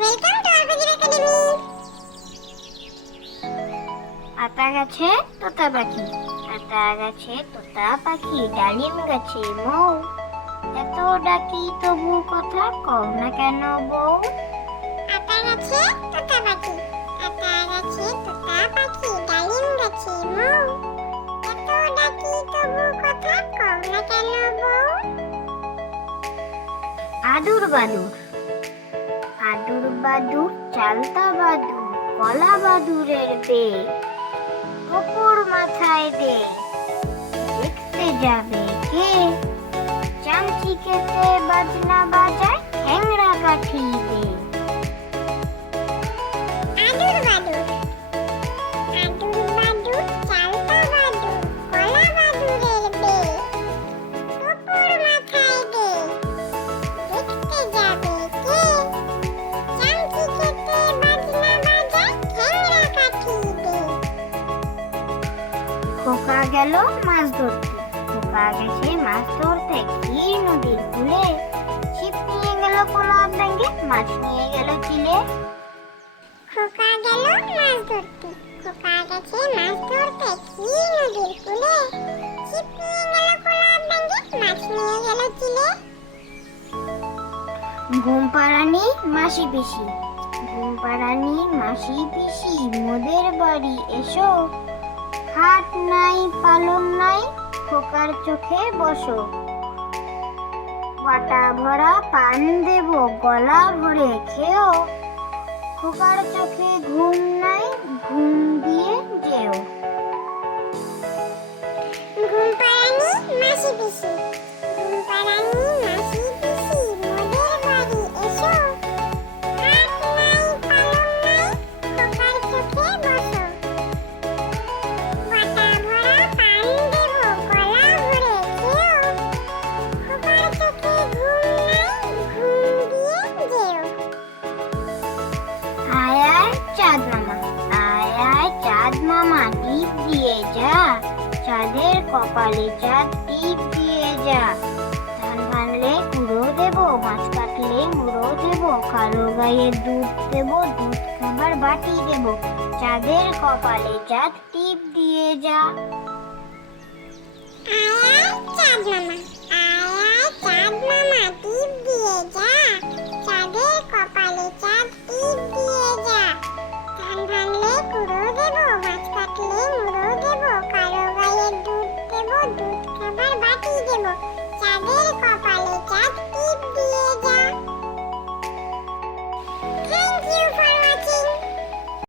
Welcome to আরবাজির academy. আতা গাছে তোতা পাখি, আতা গাছে তোতা পাখি, ডালিম গাছে মৌ, এত ডাকি তবু কথা কও না কেন বউ। আতা গাছে তোতা পাখি, আতা গাছে তোতা পাখি, ডালিম গাছে মৌ, এত ডাকি তবু কথা কও না কেন বউ। আদুর বাদুর, আদুর বাদুর চালতা বাদুর, কলা বাদুরের বে, অপুর মাথায় দে, দেখতে যাবে কে, চামচি কেটে বাজনা বাজায়, ঠ্যাংরা কাঠি দে। আদুর বাদুর, আদুর বাদুর চালতা বাদুর, কলা বাদুরের বে, অপুর মাথায় দে, দেখতে যাবে কে, চামচি কেটে বাজনা বাজায়, ঠ্যাংরা কাঠি দে। খোকা গেল মাছ ধরতে, খোকা গেছে মাছ ধরতে, ক্ষীর নদীর কূলে, ছিপ নিয়ে গেল কোলা ব্যাঙে, মাছ নিয়ে গেল চিলে। খোকা গেল মাছ ধরতে, খোকা গেছে মাছ ধরতে, ক্ষীর নদীর কূলে, ছিপ নিয়ে গেল কোলা ব্যাঙে, মাছ নিয়ে গেল চিলে। ঘুম পাড়ানি মাসি পিসি, ঘুম পাড়ানি মাসি পিসি, মোদের বাড়ি এসো, হাট নাই পালন নাই, খোকার চোখে বসো, বাটা ভরা পান দেব, গলা ভরে খেও, খোকার চোখে ঘুম নাই, ঘুম দিয়ে যেও। ঘুম পাড়ানি মাসি পিসি, ঘুম পাড়ানি মাসি পিসি, মোদের বাড়ি এসো, হাট নাই পালন নাই, খোকার চোখে বসো, বাটা ভরা পান দেব, গলা ভরে খেও, খোকার চোখে ঘুম নাই, ঘুম দিয়ে যেও। আয় আয় চাঁদ মামা, আয় আয় চাঁদ মামা, টিপ দিয়ে যা, চাঁদের কপালে চাঁদ টিপ দিয়ে যা, ধান ভাঙলে কুড়ো দেব, মাছ কাটলে মুড়ো দেব, কালো গায়ে দুধ দেব, দুধ খাবার বাটি দেব, চাঁদের কপালে চাঁদ টিপ দিয়ে যা। আয় আয় চাঁদ মামা, আয় আয় চাঁদ মামা, টিপ দিয়ে যা,